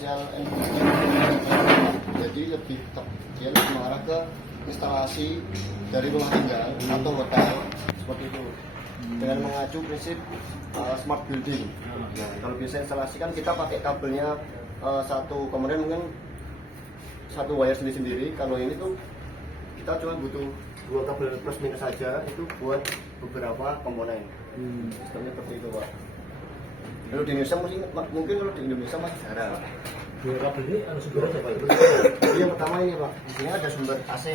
spesial jadi dia lebih mengarah ke instalasi dari rumah tinggal atau hotel seperti itu dengan mengacu prinsip smart building. Nah, kalau bisa instalasi kan kita pakai kabelnya satu komponen mungkin satu wire sendiri. Kalau ini tuh kita cuma butuh dua kabel plus minus saja itu buat beberapa komponen. Sistemnya seperti itu Pak. Kalau di Indonesia mungkin kalau di Indonesia masih jarang. Dua kabel ini ada sumber aja Pak? Yang pertama ini Pak, di sini ada sumber AC.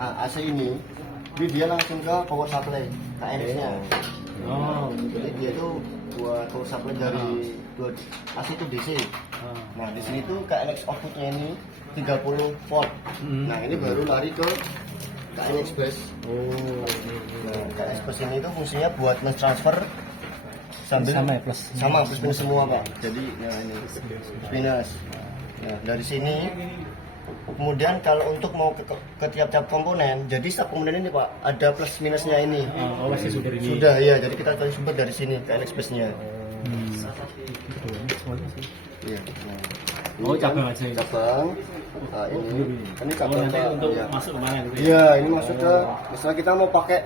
AC ini dia langsung ke power supply KNX-nya. Jadi dia itu buat power supply dari AC itu DC. Nah di sini tuh KNX outputnya ini 30 volt. Nah ini baru lari ke KNX bus. Nah KNX bus ini tuh fungsinya buat men-transfer sambil sama plus minus semua Pak. Jadi nah ini plus minus. Nah dari sini kemudian kalau untuk mau ke tiap-tiap komponen, jadi setiap komponen ini Pak ada plus minusnya ini. Masih sumber ini. Sudah ya, jadi kita cari sumber dari sini KNX bus-nya. Iya. Nah, cabang aja. Cabang. Nah, ini cabang untuk ya. masuk kemana gitu? Iya, ini masuk ke misalnya kita mau pakai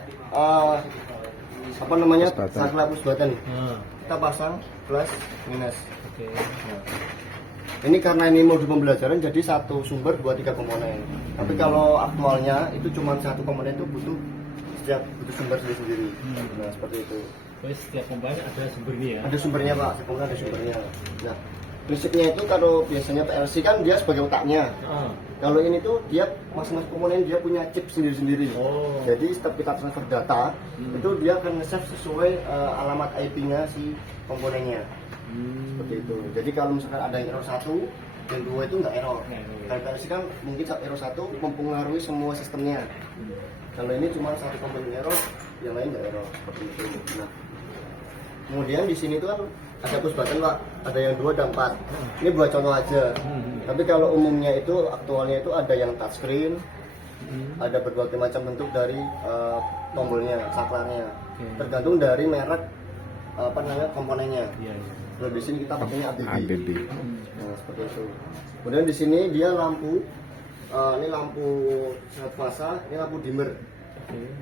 apa namanya? Saklar push button. Kita pasang plus minus. Oke. Nah, ini karena ini modul pembelajaran jadi satu sumber buat 3 komponen. Tapi kalau aktualnya itu cuma satu komponen itu butuh sumber sendiri. Nah, seperti itu. Jadi setiap komponen ada sumbernya ya? Ada sumbernya Pak, setiap komponen ada sumbernya. Nah, prinsipnya itu kalau biasanya PLC kan dia sebagai otaknya. Kalau ini tuh dia masing-masing komponen dia punya chip sendiri-sendiri. Jadi setiap kita transfer data itu dia akan nge-save sesuai alamat IP-nya si komponennya. Seperti itu. Jadi kalau misalkan ada yang error 1, yang 2 itu nggak error. Kalau PLC kan mungkin error 1 mempengaruhi semua sistemnya. Kalau ini cuma satu komponen error, yang lain nggak error. Seperti itu. Nah, kemudian di sini tuh kan ada push button Pak, ada yang 2 dan 4. Ini buat contoh aja. Tapi kalau umumnya itu aktualnya itu ada yang touchscreen, ada berbagai macam bentuk dari tombolnya, saklarnya. Tergantung dari merek apa namanya komponennya. Kalau di sini kita pakainya ABB. Nah, seperti itu. Kemudian di sini dia lampu, ini lampu sangat fasa, ini lampu dimmer.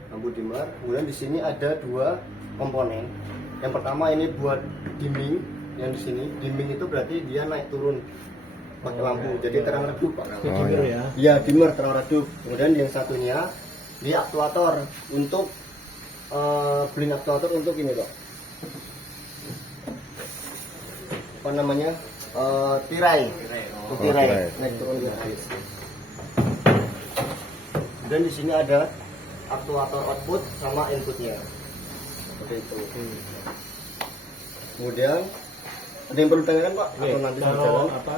Lampu dimmer. Kemudian di sini ada 2 komponen. Yang pertama ini buat dimming, yang di sini dimming itu berarti dia naik turun pakai lampu, jadi terang redup Pak. Dimmer ya? Iya dimmer terang redup. Kemudian yang satunya dia aktuator untuk blink aktuator untuk ini Pak. Apa namanya tirai, naik turun tirai. Dan di sini ada aktuator output sama inputnya. Seperti itu. Kemudian ada yang perlu ditanyakan Pak? Atau nanti kalau apa?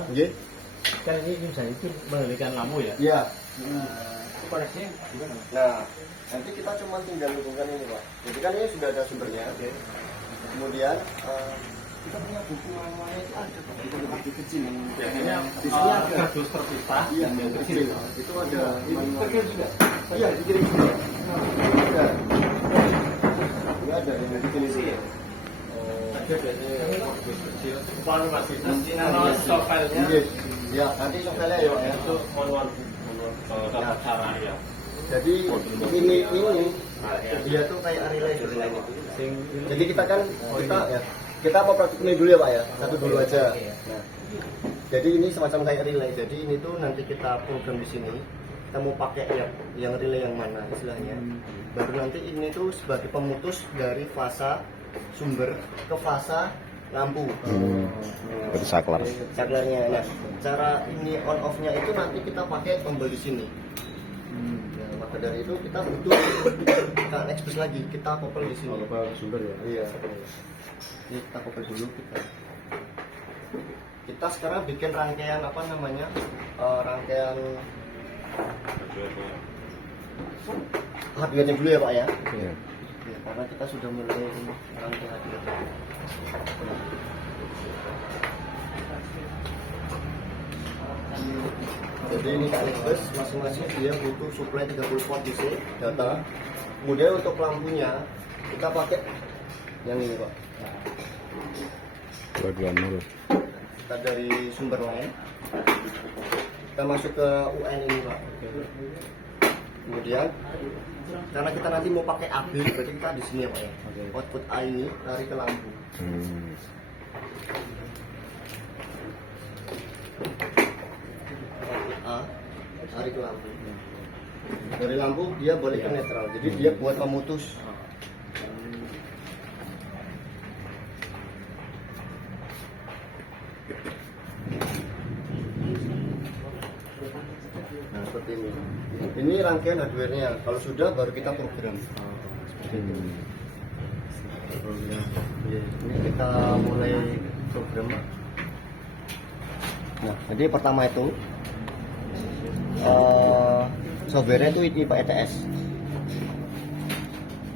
Kan ini misalnya itu mengendalikan lampu ya? Iya. Koneksinya gimana? Nah, nanti kita cuma tinggal hubungkan ini Pak. Jadi kan ini sudah ada sumbernya. Kemudian kita punya buku namanya itu ada Pak. Itu lebih kecil. Biasanya Di sini ada kardus terpisah. Iya, yang kecil. Itu ada. Ini kecil juga. Iya, dikirim juga. Ada. Ini ada yang definisi ya. Ada biasanya kardus kecil. Kalau masih kalau softwarenya Ya, nanti softwarenya ya Pak ya. itu manual tata cara ya. Jadi ini dia tuh kayak relay sebenarnya. Jadi kita kan kita mau praktekin dulu ya Pak ya, satu dulu aja. Nah, jadi ini semacam kayak relay. Jadi ini tuh nanti kita program di sini. Kita mau pakai yang relay yang mana istilahnya. Baru nanti ini tuh sebagai pemutus dari fasa sumber ke fasa lampu. Saklarnya. Nah, cara ini on off-nya itu nanti kita pakai tombol di sini. Maka dari itu kita butuh KNX bus lagi, kita couple di sini. Sumber ya. Iya. Ini kita couple dulu kita sekarang bikin rangkaian apa namanya? Rangkaian hardware-nya dulu ya Pak ya. Iya. Ya, karena kita sudah mulai rangkaian hardware. Jadi ini KNX bus masing-masing dia butuh supply 30 volt DC data. Kemudian untuk lampunya kita pakai yang ini Pak. 220. kita dari sumber lain, kita masuk ke UN ini Pak. Kemudian karena kita nanti mau pakai AB, berarti kita di sini ya Pak ya. Output A ini lari ke lampu. Output A lari ke lampu. Dari lampu dia balik ke netral, jadi dia buat memutus. Nah seperti ini. Ini rangkaian hardware-nya. Kalau sudah baru kita program. Seperti itu. Program. Ini kita mulai program. Nah, jadi pertama itu software-nya itu ini Pak ETS.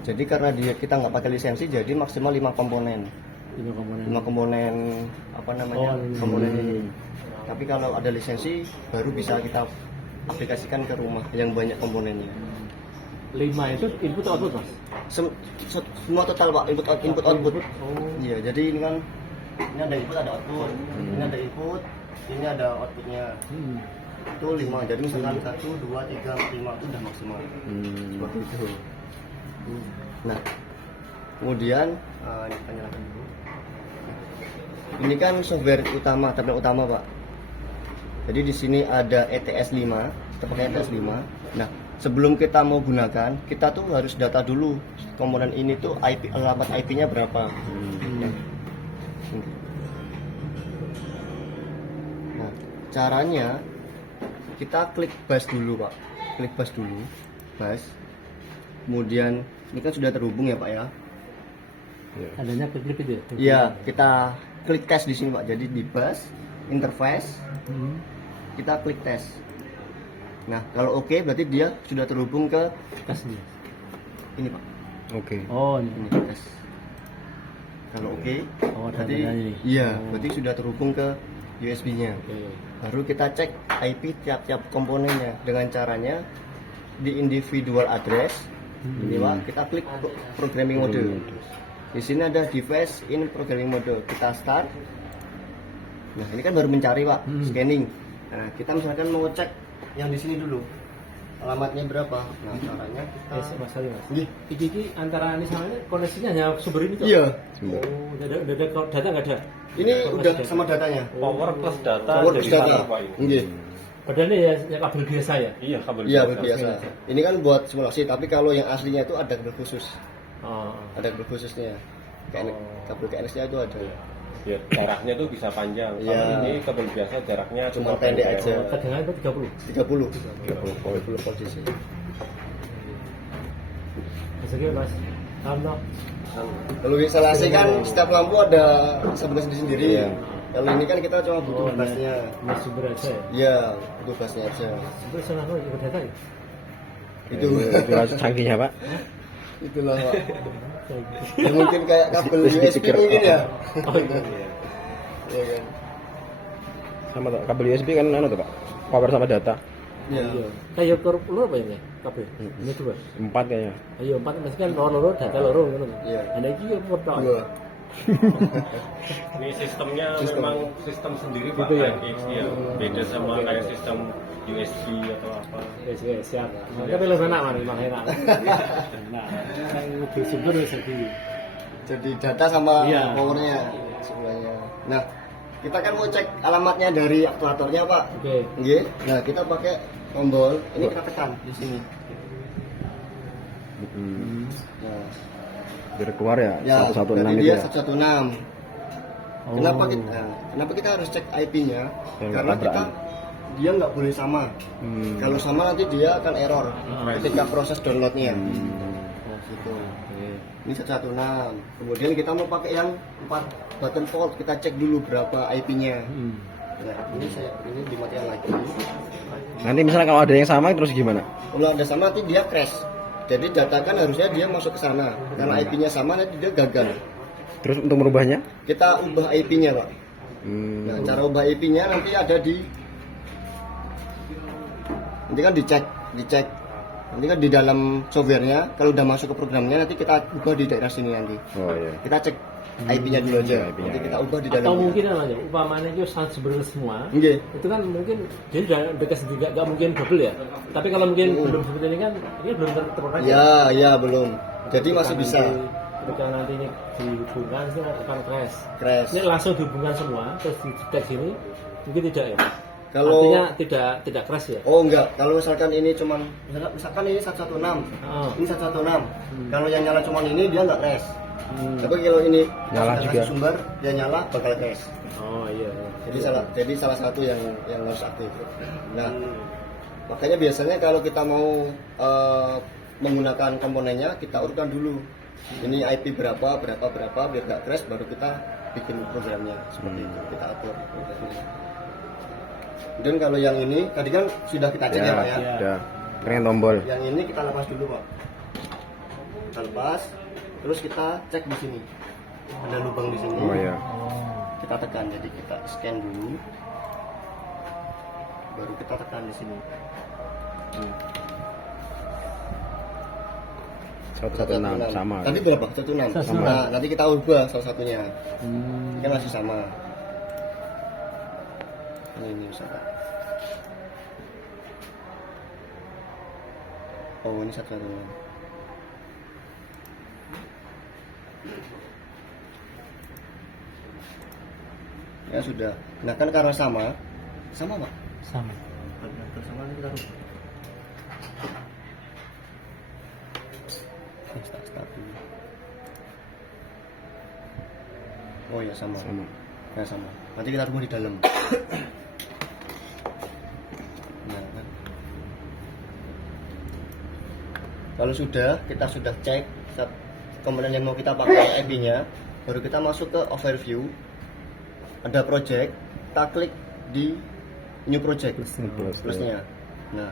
Jadi karena kita nggak pakai lisensi, jadi maksimal 5 komponen. 5 komponen apa namanya? Komponen ini. Tapi kalau ada lisensi baru bisa kita aplikasikan ke rumah yang banyak komponennya. 5 itu input output Mas? Semua total Pak, input output. Oh. Iya, jadi ini kan ini ada input ada output. Ini ada input, ini ada outputnya. Itu 5. Jadi misalkan 1, 2, 3, 4, 5 itu udah maksimal. Seperti itu. Nah, kemudian ini kita nyalakan dulu. Ini kan software utama, tabel utama Pak. Jadi di sini ada ETS 5, kita pakai ETS 5. Nah, sebelum kita mau gunakan, kita tuh harus data dulu komponen ini tuh IP, alamat IP-nya berapa. Nah, caranya kita klik bus dulu Pak, klik bus dulu, bus. Kemudian ini kan sudah terhubung ya Pak ya. Adanya klik itu ya? Iya, kita klik tes di sini Pak. Jadi di bus interface kita klik tes. Nah, kalau oke berarti dia sudah terhubung ke Tesnya. ini Pak. Oke. Oh, Ini ini. tes. Kalau oke, Oh, berarti datanya ini. iya, Oh. berarti sudah terhubung ke USB-nya. Oke. Baru kita cek IP tiap-tiap komponennya dengan caranya di individual address. Ini Pak, kita klik programming mode. Di sini ada device in programming mode. Kita start. Nah, ini kan baru mencari Pak, scanning. Nah, kita misalkan mau cek yang di sini dulu. Alamatnya berapa? Nah, caranya kita Mas Ali Mas. Nggih. Iki antara ini sama ini koneksinya hanya sumber ini tuh? Iya. Oh, udah ada data nggak ada? Ini Koneksi udah data. sama datanya. Power plus data Power jadi plus data. satu Pak ini. Nggih. Padahal ini ya kabel biasa ya? Iya, kabel Iya, biasa. Ini kan buat simulasi, tapi kalau yang aslinya itu ada kabel khusus. Oh. Ada kabel khususnya. Kayak kabel KNX-nya itu ada. Ya, jaraknya tuh bisa panjang. Iya. Kalau ini kabel biasa jaraknya Cuma pendek aja. Tegangan itu 30. 30. 30 30 volt di sini. Masuk Mas. Paham. Kalau instalasi kan setiap lampu ada sebenarnya sendiri. Iya. Kalau ini kan kita cuma butuh Oh, busnya. ini sumber aja ya? Iya, butuh busnya aja. Sumber sana kok ikut data ya? Itu Itu canggihnya Pak. itulah Pak. Ya, mungkin kayak kabel USB mungkin ya. Oh iya. Iya kan. Sama tuh, kabel USB kan anu tuh Pak. Power sama data. Iya. Kayak loro apa ya? Kabel. Ini dua. 4 kayaknya. Ayo 4 masih kan loro data loro ngono. Iya. Ada iki ya foto. Dua. Ini sistemnya Sistem. memang sistem sendiri Pak. Gitu ya? Iya. Beda sama kayak sistem USB atau apa. Wes siap. Tapi lo sana mari malah enak. Nah, kan mobil sumber wis jadi. Jadi data sama Iya. powernya semuanya. Nah, kita kan mau cek alamatnya dari aktuatornya Pak. Oke. Nggih. Nah, kita pakai tombol. Ini kita tekan di sini. Nah, Biar keluar ya, ya, 116 berarti itu dia ya. 116. Oh. Kenapa kita harus cek IP-nya? Biar nggak Karena kita tabrakan. dia nggak boleh sama. Kalau sama nanti dia akan error ketika proses downloadnya. Nah, gitu. Ini 116. Kemudian kita mau pakai yang 4 button port, kita cek dulu berapa IP-nya. Nah, ini dimatikan lagi. Nanti misalnya kalau ada yang sama terus gimana? Kalau ada sama nanti dia crash. Jadi data kan harusnya dia masuk ke sana. Karena IP-nya sama nanti dia gagal. Terus untuk merubahnya? Kita ubah IP-nya, Pak. Nah, cara ubah IP-nya nanti ada di nanti kan dicek. Nanti kan di dalam softwarenya kalau udah masuk ke programnya nanti kita ubah di daerah sini nanti. Oh iya. Kita cek IP-nya dulu aja. IP-nya, Nanti kita ya. ubah di dalamnya. Atau mungkin apa aja, umpamanya itu sebenarnya semua. Nggih. Itu kan mungkin jadi udah dekat sendiri, nggak mungkin double ya. Tapi kalau mungkin belum seperti ini kan, ini belum terproduksi. Ya, belum. Jadi masih bisa Ketika nanti ini dihubungkan itu akan crash. crash. Ini langsung dihubungkan semua, terus dicetak sini, mungkin tidak ya. Kalau Artinya tidak crash ya. oh enggak, kalau misalkan ini cuman misalkan ini 116. Oh. Ini 116. Kalau yang nyala cuman ini dia enggak crash. Tapi kalau ini Nyala sudah juga. kasih sumber, dia nyala bakal crash. Oh iya. Jadi salah satu yang harus aktif. Nah, makanya biasanya kalau kita mau menggunakan komponennya, kita urutkan dulu. Ini IP berapa biar nggak crash, baru kita bikin programnya seperti itu, kita atur programnya. Dan kalau yang ini tadi kan sudah kita cek ya, Pak ya. Udah. Keren tombol. Yang ini kita lepas dulu, Pak. Kita lepas, terus kita cek di sini. Ada lubang di sini. Oh ya. Kita tekan, jadi kita scan dulu. Baru kita tekan di sini. 116 sama. Tadi berapa? 116. Sama. Nah, nanti kita ubah salah satunya. Kan masih sama. Ini misalkan. Oh, ini 116. Ya sudah. Nah kan karena sama Pak. Sama. Sama ini kita rubah. Start dulu. Oh ya sama. Ya sama. Nanti kita rubah di dalam. Nah, kan. Kalau kita sudah cek komponen yang mau kita pakai IP-nya, baru kita masuk ke overview. Ada project, kita klik di new project plusnya. Nah,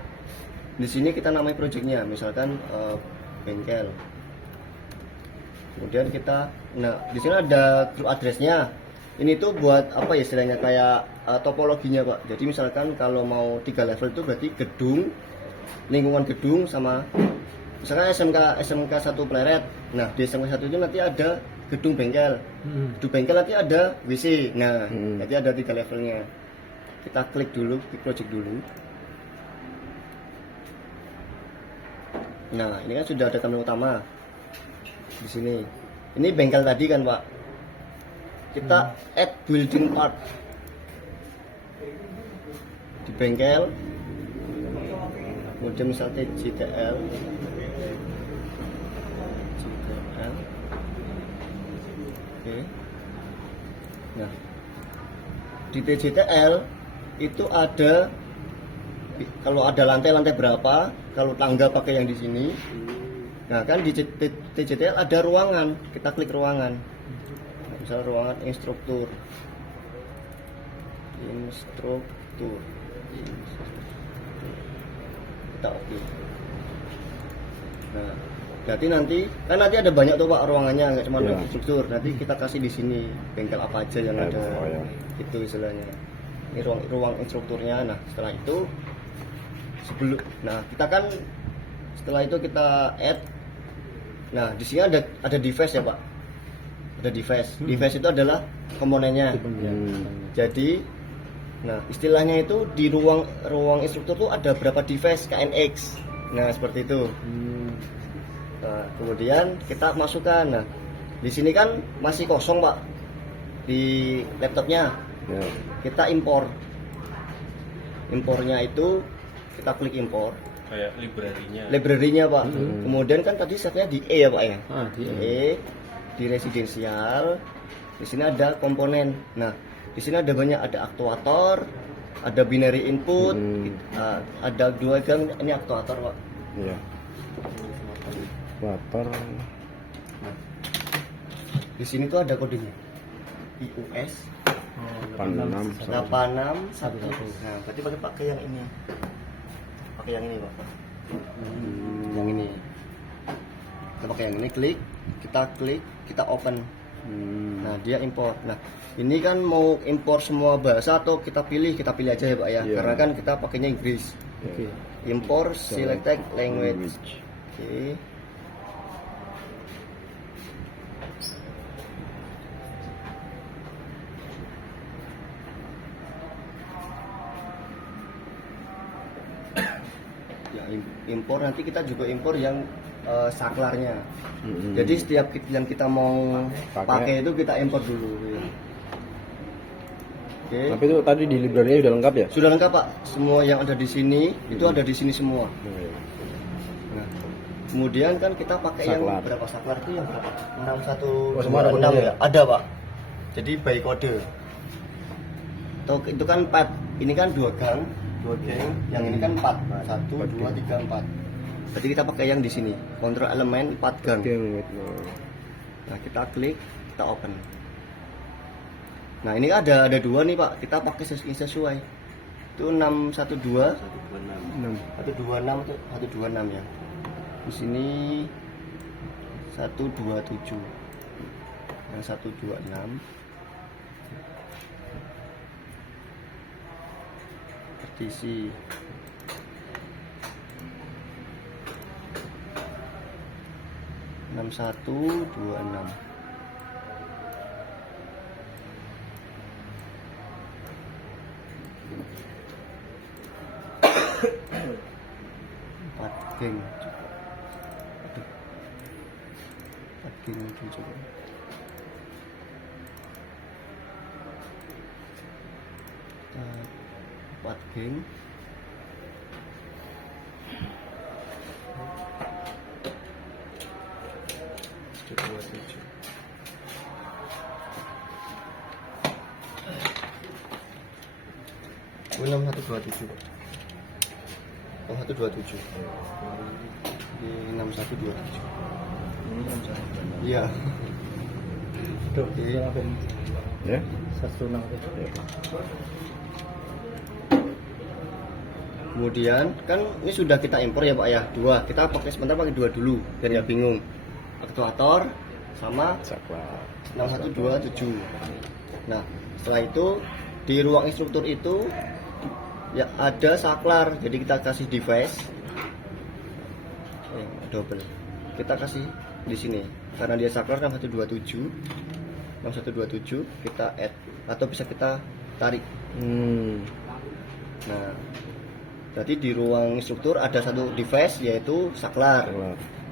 di sini kita namai projectnya, misalkan bengkel. Kemudian di sini ada group addressnya. Ini tuh buat apa ya istilahnya kayak topologinya Pak. Jadi misalkan kalau mau 3 level itu berarti gedung, lingkungan gedung sama misalkan SMK 1 Pleret. Nah di SMK 1 itu nanti ada gedung bengkel. Gedung bengkel nanti ada WC. Nah nanti ada 3 levelnya. Kita klik dulu, klik project dulu. Nah ini kan sudah ada terminal utama di sini. Ini bengkel tadi kan Pak. Kita add building part di bengkel. Kemudian misalnya GTL. Oke. Nah di TJTL itu ada kalau ada lantai berapa, kalau tangga pakai yang di sini. Nah kan di TJTL ada ruangan, kita klik ruangan. Misalnya ruangan instruktur. Kita oke. Nah berarti nanti ada banyak tuh Pak ruangannya, nggak cuma instruktur. Nanti kita kasih di sini bengkel apa aja yang ada. Itu istilahnya. Ini ruang instrukturnya. Nah setelah itu kita kan setelah itu kita add. Nah di sini ada device ya Pak. Ada device. Device itu adalah komponennya. Jadi, nah istilahnya itu di ruang instruktur tuh ada berapa device KNX. Nah seperti itu. Nah kemudian kita masukkan. Nah di sini kan masih kosong Pak di laptopnya. Kita impor. Impornya itu kita klik impor. Kayak library-nya Pak. Kemudian kan tadi setnya di E ya Pak ya. Di E di residensial. Di sini ada komponen. Nah, di sini ada banyak, ada aktuator, ada binary input, ada dua kan ini aktuator Pak. Iya. Aktuator. Di sini tuh ada kodenya. IUS 86. 861. Nah, berarti pakai yang ini. Pakai yang ini Pak. Yang ini. Kita pakai yang ini, klik, kita open. Nah dia import. Nah ini kan mau import semua bahasa atau kita pilih aja ya Pak ya. Karena kan kita pakainya Inggris. Import selected language. Oke. Ya, impor nanti kita juga impor yang saklarnya. Jadi setiap yang kita mau pakai itu kita impor dulu. Ya. Oke. Tapi itu tadi di library udah lengkap ya? Sudah lengkap Pak. Semua yang ada di sini itu ada di sini semua. Nah, kemudian kan kita pakai yang Saklar. berapa saklar itu yang berapa? 61 Oh, semua ada kodenya ya? Ada Pak. Jadi by kode. Itu kan 4. Ini kan 2 gang. Yang ini kan 4. 1 2 3 4. Jadi kita pakai yang di sini. Kontrol elemen 4 gang. Nah, kita klik, kita open. Nah, ini ada 2 nih Pak. Kita pakai sesuai. Itu 612 126 itu 126 ya. Di sini 127. Yang 126 partisi 6126. Empat geng. Aduh. 4 geng itu coba. Empat geng. Oh, 6127 Pak. Oh, 127. Di 6127. Iya. Tuh, Oke. Ya. 126. Kemudian kan ini sudah kita impor ya Pak ya, 2. Kita pakai sebentar pakai 2 dulu biar nggak bingung. Aktuator sama Saklar. 6127. Nah, setelah itu di ruang instruktur itu ya ada saklar. Jadi kita kasih device double. Kita kasih di sini. Karena dia saklar kan 127. 6127 kita add atau bisa kita tarik. Nah, jadi di ruang instruktur ada satu device yaitu saklar.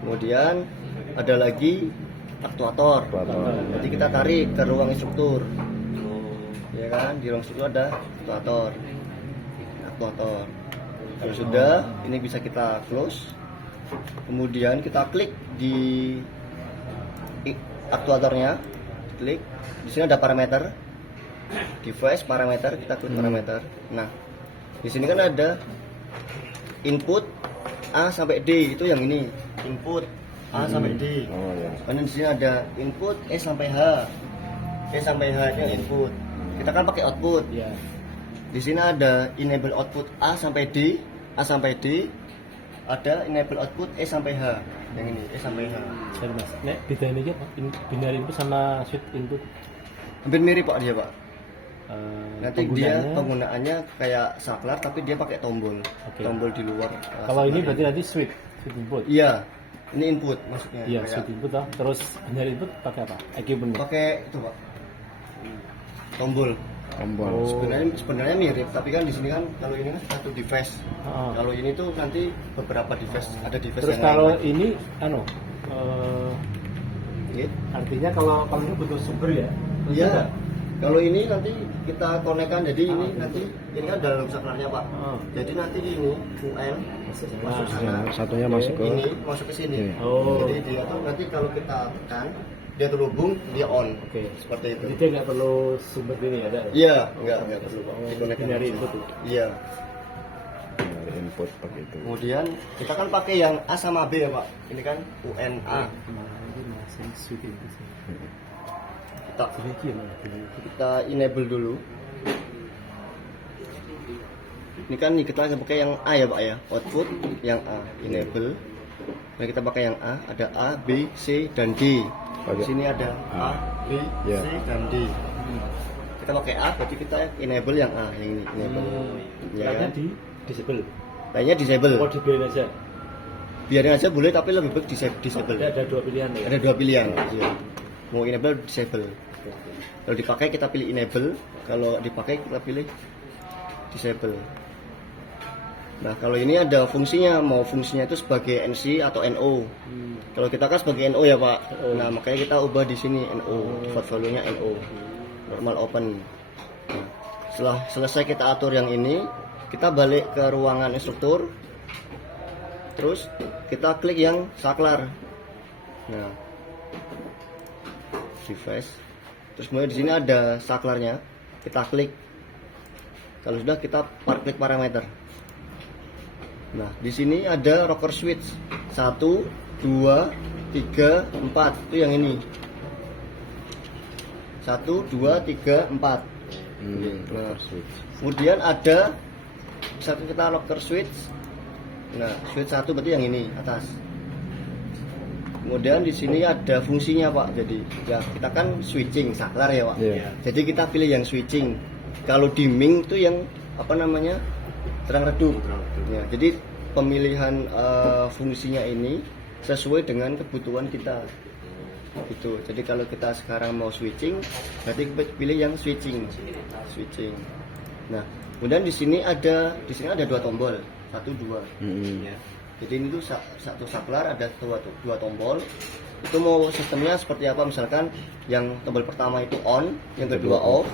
Kemudian ada lagi aktuator. Jadi kita tarik ke ruang instruktur. Ya kan, di ruang instruktur ada aktuator. Kalau sudah, ini bisa kita close. Kemudian kita klik di aktuatornya. Klik. Di sini ada parameter. Device parameter, kita klik parameter. Nah, di sini kan ada input A sampai D, itu yang ini. Input A sampai D. Oh ya. Kemudian di sini ada input E sampai H. E sampai H itu yang input. Kita kan pakai output. Ya. Di sini ada enable output A sampai D, A sampai D. Ada enable output E sampai H. Yang ini E sampai H. Sorry Mas, nek bedanya apa? Binary input sama switch input. Hampir mirip Pak dia Pak. Nanti dia Penggunaannya- penggunaannya kayak saklar tapi dia pakai tombol. Oke. Tombol di luar. Kalau ini saklarnya. berarti nanti switch input. Iya. Ini input maksudnya. Iya, Kayak switch input toh. Terus binary input pakai apa? Equipment. pakai itu Pak. Tombol. Tombol. Oh. Sebenarnya mirip, tapi kan di sini kan kalau ini kan satu device. Heeh. Kalau ini tuh nanti beberapa device, ada device Terus yang kalau lain. ini Gitu. artinya kalau ini butuh sumber ya? Iya. Kalau ini nanti kita konekkan, jadi ini nanti ini kan dalam saklarnya Pak. Jadi nanti ini UL masuk sana. Ya, satunya masuk ke Ini masuk ke sini. Sini. Oh. Jadi dia tuh nanti kalau kita tekan dia terhubung, dia on. Oke. Seperti itu. Jadi dia nggak perlu sumber ini ada. Iya, enggak perlu Pak. Dikonekkan Binary langsung. input. Iya. Dari input begitu. Kemudian kita kan pakai yang A sama B ya Pak. Ini kan UNA. Ini masih switch input sih. Kita kita enable dulu. Ini kan nih kita pakai yang A ya Pak ya. Output yang A, enable. Nah, kita pakai yang A, ada A, B, C dan D. Di sini ada A, B, Ya. C dan D. Kita pakai A, berarti kita enable yang A, yang ini enable. Ya Lainnya kan? di disable. Lainnya disable. Oh, dibiarin aja. Biarin aja boleh, tapi lebih baik disable. Ada dua pilihan ya. Ada 2 pilihan. Iya. Mau enable, disable. Kalau dipakai kita pilih enable, kalau dipakai kita pilih disable. Nah kalau ini ada fungsinya, mau fungsinya itu sebagai NC atau NO. Kalau kita kan sebagai NO ya Pak. Nah makanya kita ubah di sini NO, portfolionya NO, normal open. Nah, setelah selesai kita atur yang ini, kita balik ke ruangan instruktur, terus kita klik yang saklar. Nah device, terus kemudian di sini ada saklarnya, kita klik. Kalau sudah kita klik parameter. Nah, di sini ada rocker switch 1, 2, 3, 4. Itu yang ini. 1, 2, 3, 4. Nah, kemudian ada satu kita rocker switch. Nah, switch 1 berarti yang ini atas. Kemudian di sini ada fungsinya Pak. Jadi ya kita kan switching saklar ya Pak. Iya. Jadi kita pilih yang switching. Kalau dimming itu yang apa namanya? Terang redup. Ya, jadi pemilihan fungsinya ini sesuai dengan kebutuhan kita. Gitu. Jadi kalau kita sekarang mau switching, berarti pilih yang switching. Switching. Nah, kemudian di sini ada dua tombol, 1, 2. Ya. Jadi ini tuh satu saklar ada dua tombol. Itu mau sistemnya seperti apa? Misalkan yang tombol pertama itu on, yang kedua off,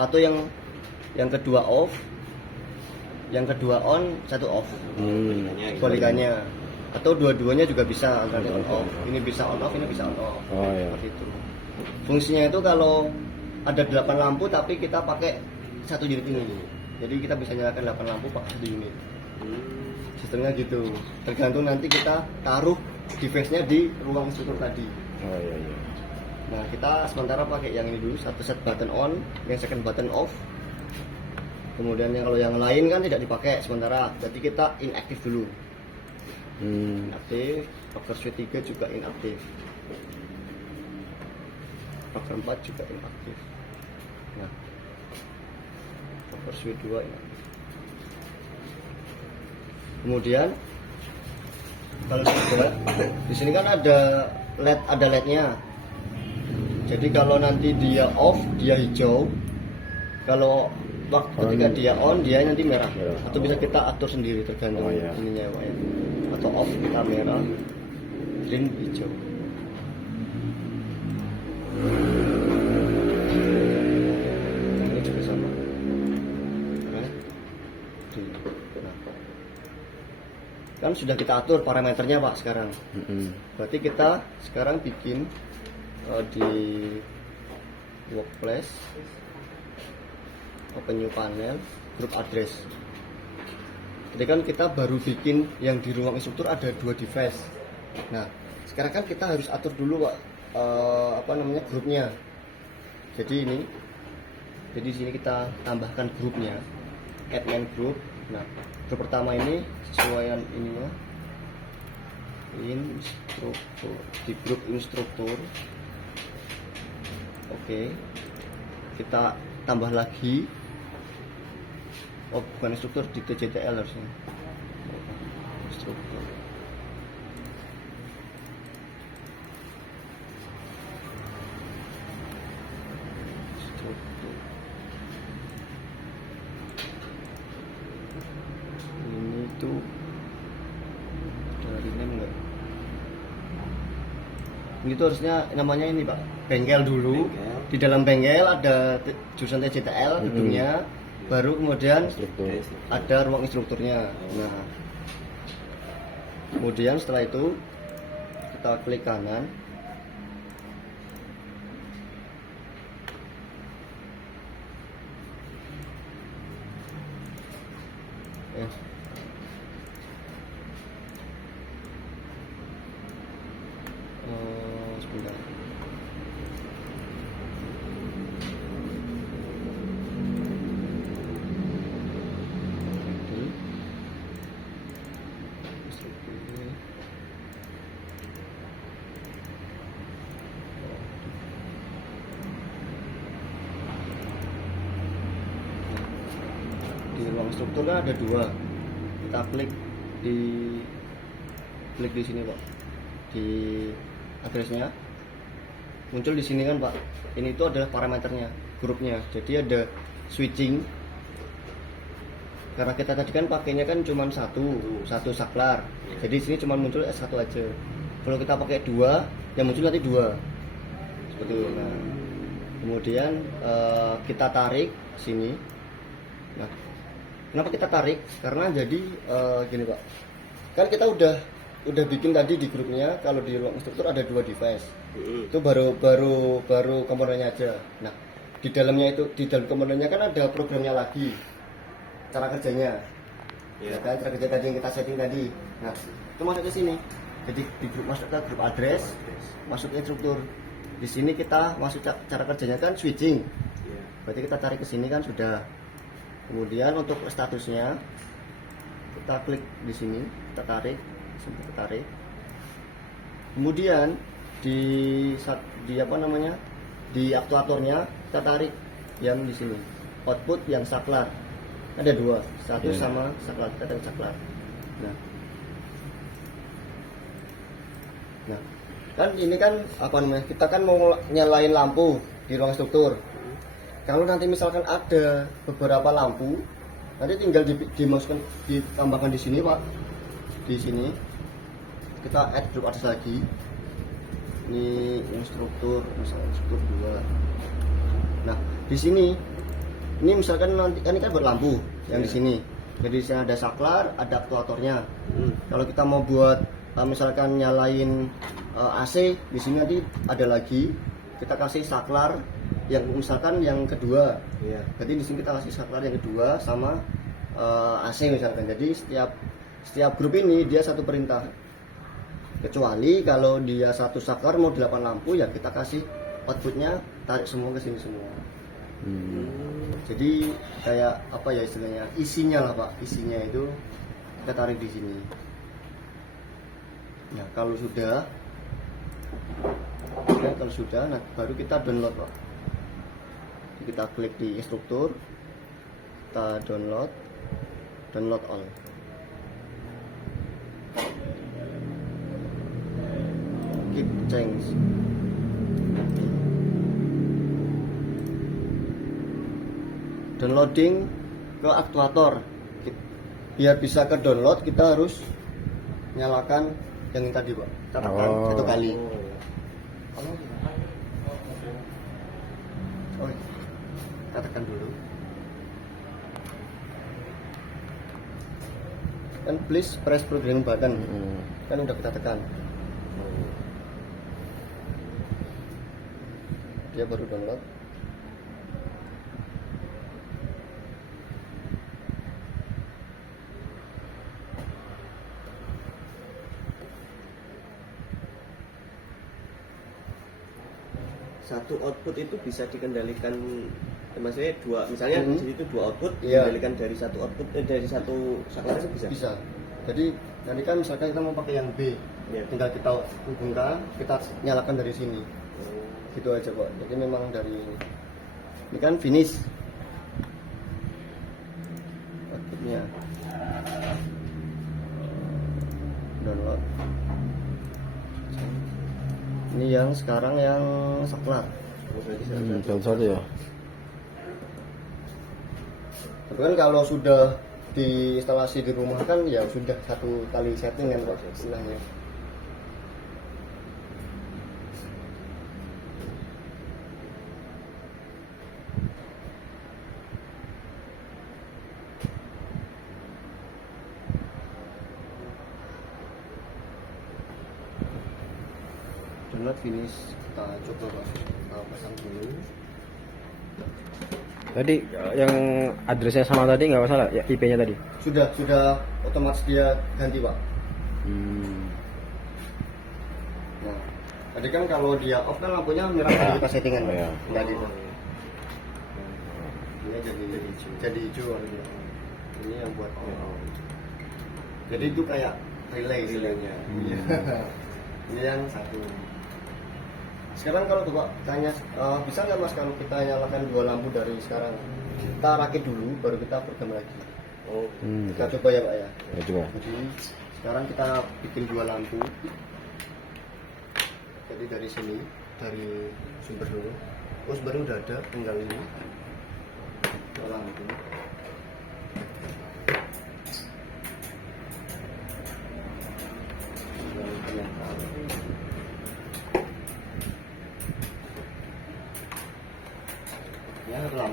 atau yang kedua off, yang kedua on, satu off. Kebalikannya. Atau dua-duanya juga bisa, antara on off. Ini bisa on off, ini bisa on off. Oh ya. Seperti itu. Fungsinya itu kalau ada 8 lampu tapi kita pakai satu unit ini. Jadi kita bisa nyalakan 8 lampu pakai satu unit. Sistemnya gitu. Tergantung nanti kita taruh device-nya di ruang instruktur tadi. Oh iya iya. Nah, kita sementara pakai yang ini dulu, satu set button on, yang second button off. Kemudian kalau yang lain kan tidak dipakai sementara, jadi kita inaktif dulu. Inaktif, rocker switch 3 juga inaktif. Rocker 4 juga inaktif. Nah, rocker switch 2 inaktif. Kemudian kalau di sini kan ada LED-nya. Jadi kalau nanti dia off, dia hijau. Kalau ketika dia on, dia nanti merah. Atau bisa kita atur sendiri tergantung ininya Pak ya. Atau off kita merah, green hijau. Ini juga sama. Nah, kan sudah kita atur parameternya Pak sekarang. Berarti kita sekarang bikin di workplace, open new panel, group address. Jadi kan kita baru bikin yang di ruang instruktur ada 2 device. Nah sekarang kan kita harus atur dulu Pak, grupnya. Jadi di sini kita tambahkan grupnya, admin group. Nah grup pertama ini sesuaian ininya instruktur, di grup instruktur. Oke, kita tambah lagi. Oh bukan instruktur, di TJTL harusnya. Instruktur. Ini tuh dari name enggak? Ini tuh harusnya namanya ini Pak, bengkel dulu. Di dalam bengkel ada jurusan TJTL gedungnya, baru kemudian ada ruang instrukturnya. Nah kemudian setelah itu kita klik kanan. Sebentar. Di ruang struktur kan ada 2. Kita klik di sini Pak, di addressnya muncul di sini kan Pak. Ini itu adalah parameternya, grupnya. Jadi ada switching, karena kita tadi kan pakainya kan cuma satu saklar, jadi sini cuma muncul S1 aja. Kalau kita pakai 2, yang muncul nanti 2 seperti itu. Nah, kemudian kita tarik sini. Nah, kenapa kita tarik? Karena jadi gini Pak, kan kita udah bikin tadi di grupnya kalau di ruang instruktur ada 2 device. Itu baru komponennya aja. Nah, di dalam komponennya kan ada programnya lagi, cara kerjanya. Ya kan, cara kerja tadi yang kita setting tadi. Nah, itu masuk ke sini. Jadi masuk ke grup address, masuk ke instruktur. Di sini kita masuk cara kerjanya kan switching. Berarti kita tarik ke sini kan sudah. Kemudian untuk statusnya kita klik di sini, kita tarik. Kemudian di aktuatornya kita tarik yang di sini, output yang saklar ada 2, satu sama saklar, kita tarik saklar. Nah, kan ini kan kita kan mau nyalain lampu di ruang instruktur. Kalau nanti misalkan ada beberapa lampu, nanti tinggal dimasukkan, ditambahkan di sini Pak, di sini kita add grup address lagi. Ini instruktur, misalnya instruktur 2. Nah, di sini ini misalkan nanti ini kan berlampu yang di sini. Jadi di sini ada saklar, ada aktuatornya. Kalau kita mau buat misalkan nyalain AC, di sini nanti ada lagi. Kita kasih saklar yang misalkan yang kedua. Jadi di sini kita kasih saklar yang kedua sama AC misalkan. Jadi setiap grup ini dia satu perintah. Kecuali kalau dia satu saklar mau 8 lampu, ya kita kasih outputnya tarik semua ke sini semua. Jadi kayak apa ya istilahnya, isinya lah Pak, isinya itu kita tarik di sini. Nah kalau sudah, nah baru kita download Pak. Kita klik di instruktur, kita download all. Keep change. Downloading ke aktuator. Biar bisa ke download kita harus nyalakan yang tadi Pak. Kita tekan 1 kali. Kita tekan dulu. Kan please press programming button. Kan udah kita tekan. Dia baru download. Satu output itu bisa dikendalikan, maksudnya 2, misalnya di situ 2 output dikendalikan dari satu output, dari satu saklar itu bisa. Bisa. Jadi nanti kan misalkan kita mau pakai yang B, tinggal kita hubungkan, kita nyalakan dari sini. Gitu aja Pak. Jadi memang dari ini kan finish outputnya, download. Ini yang sekarang yang saklar. Download ya. Tapi kan kalau sudah diinstalasi di rumah kan ya sudah 1 kali setting kan Pak istilahnya. Download finish, kita coba Pak, kita pasang dulu. Tadi yang addressnya sama tadi nggak masalah ya, IP-nya tadi? Sudah otomatis dia ganti Pak. Nah, tadi kan kalau dia off kan lampunya merah tadi kita settingan Pak. Enggak gitu. Ini jadi hijau harusnya. Ini yang buat on. Jadi itu kayak relay istilahnya. Ini yang satu. Sekarang kalau Bapak tanya, bisa nggak Mas kalau kita nyalakan 2 lampu dari sekarang? Kita rakit dulu, baru kita program lagi. Kita coba ya Pak ya. Coba. Jadi sekarang kita bikin 2 lampu. Jadi dari sini, dari sumber dulu. Sumbernya udah ada, tinggal ini 2 lampu.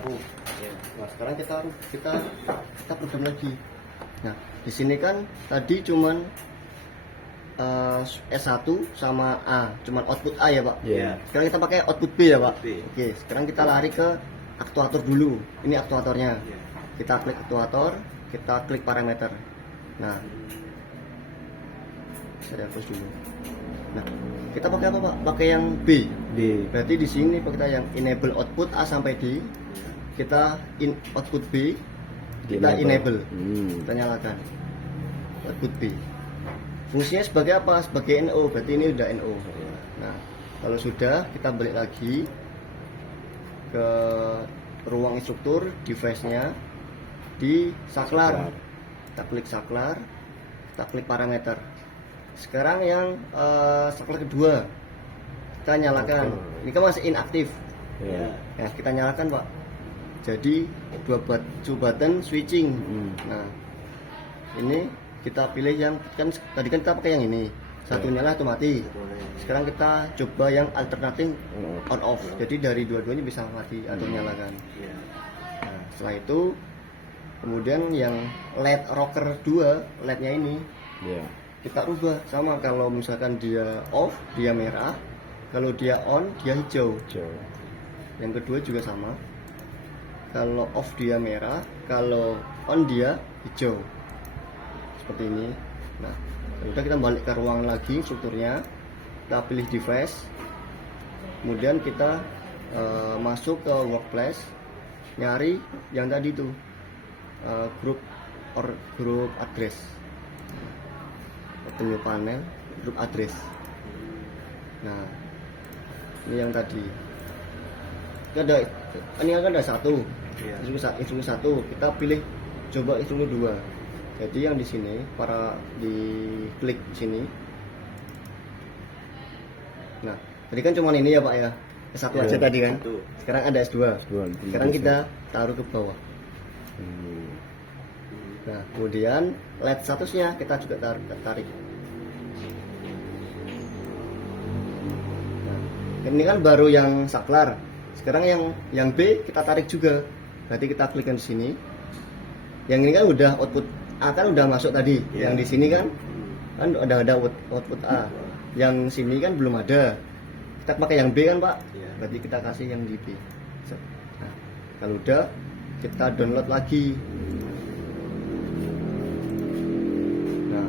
lampu. Nah sekarang kita program lagi. Nah di sini kan tadi cuman S1 sama A, cuman output A ya Pak. Iya. Sekarang kita pakai output B ya Pak. Oke, sekarang kita lari ke aktuator dulu. Ini aktuatornya. Kita klik aktuator, kita klik parameter. Nah, saya hapus dulu. Nah, kita pakai apa Pak? Pakai yang B. Berarti di sini kita yang enable output A sampai D. Kita output B, kita enable. Kita nyalakan output B. Fungsinya sebagai apa? Sebagai NO, berarti ini udah NO. Nah, kalau sudah kita balik lagi ke ruang instruktur, device-nya di saklar. Kita klik saklar, kita klik parameter. Sekarang yang saklar kedua kita nyalakan. Ini kan masih inaktif. Ya, kita nyalakan Pak. Jadi dua button switching. Nah, ini kita pilih yang kan tadi kan kita pakai yang ini, satu nyala atau mati. Sekarang kita coba yang alternatif on off. Jadi dari dua-duanya bisa mati atau nyalakan. Nah, setelah itu kemudian yang LED rocker 2 LED-nya ini kita rubah sama. Kalau misalkan dia off dia merah, kalau dia on dia hijau. Yang kedua juga sama. Kalau off dia merah, kalau on dia hijau. Seperti ini. Nah, udah kita balik ke ruang lagi strukturnya, kita pilih device, kemudian kita masuk ke workplace, nyari yang tadi tuh group address, menu panel group address. Nah, ini yang tadi ini ada satu instruksi satu, kita pilih coba instruksi 2. Jadi yang di sini di klik sini. Nah, tadi kan cuma ini ya Pak ya. S1 aja tadi kan. Sekarang ada S2. Sekarang kita taruh ke bawah. Nah, kemudian LED statusnya kita juga tarik. Nah, ini kan baru yang saklar. Sekarang yang B kita tarik juga. Berarti kita klikkan di sini. Yang ini kan udah output A kan udah masuk tadi. Yang di sini kan udah ada output A. Yang sini kan belum ada. Kita pakai yang B kan Pak. Berarti kita kasih yang di B. Nah, kalau udah kita download lagi. Nah,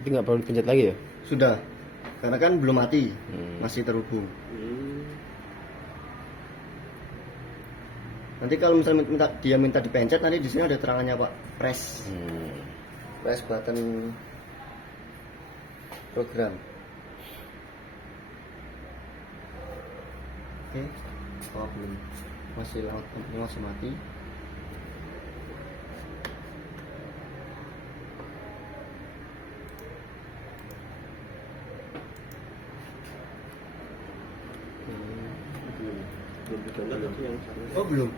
Tapi nggak perlu dipencet lagi ya? sudah. Karena kan belum mati, masih terhubung. Nanti kalau misalnya dia minta dipencet, nanti di sini ada terangannya Pak, press button program. Oke, belum, masih mati. Belum di-download tadi yang sana. Oh belum.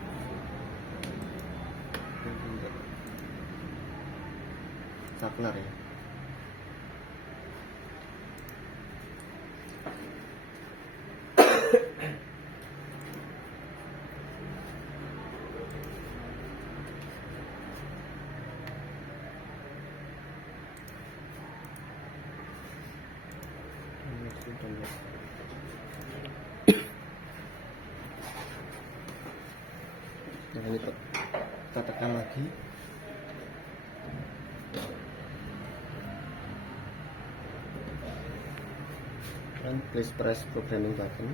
Saklar ya. Nah ini kita tekan lagi. Dan please press programming button.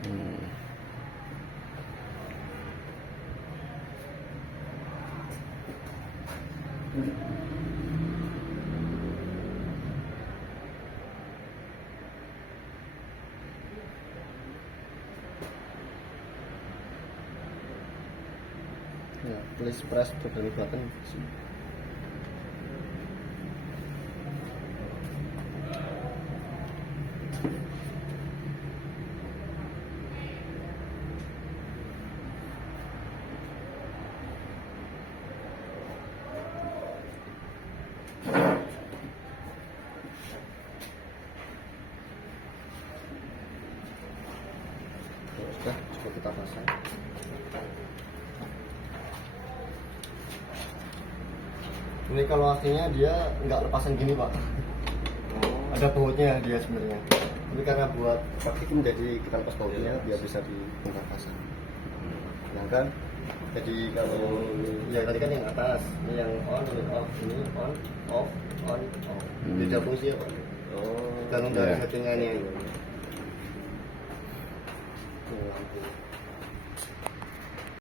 Ya, please press programming button. Udah, coba kita pasang. Ini kalau aslinya dia nggak lepasan gini pak. Ada bautnya dia sebenarnya. Tapi karena buat praktik menjadi kita lepas bautnya biar bisa dibongkar pasang. Nah kan, jadi kalau yang tadi kan yang atas, ini yang on, ini off, ini on, off, on, off. Beda fungsi ya pak. Tergantung dari settingannya. Lampu.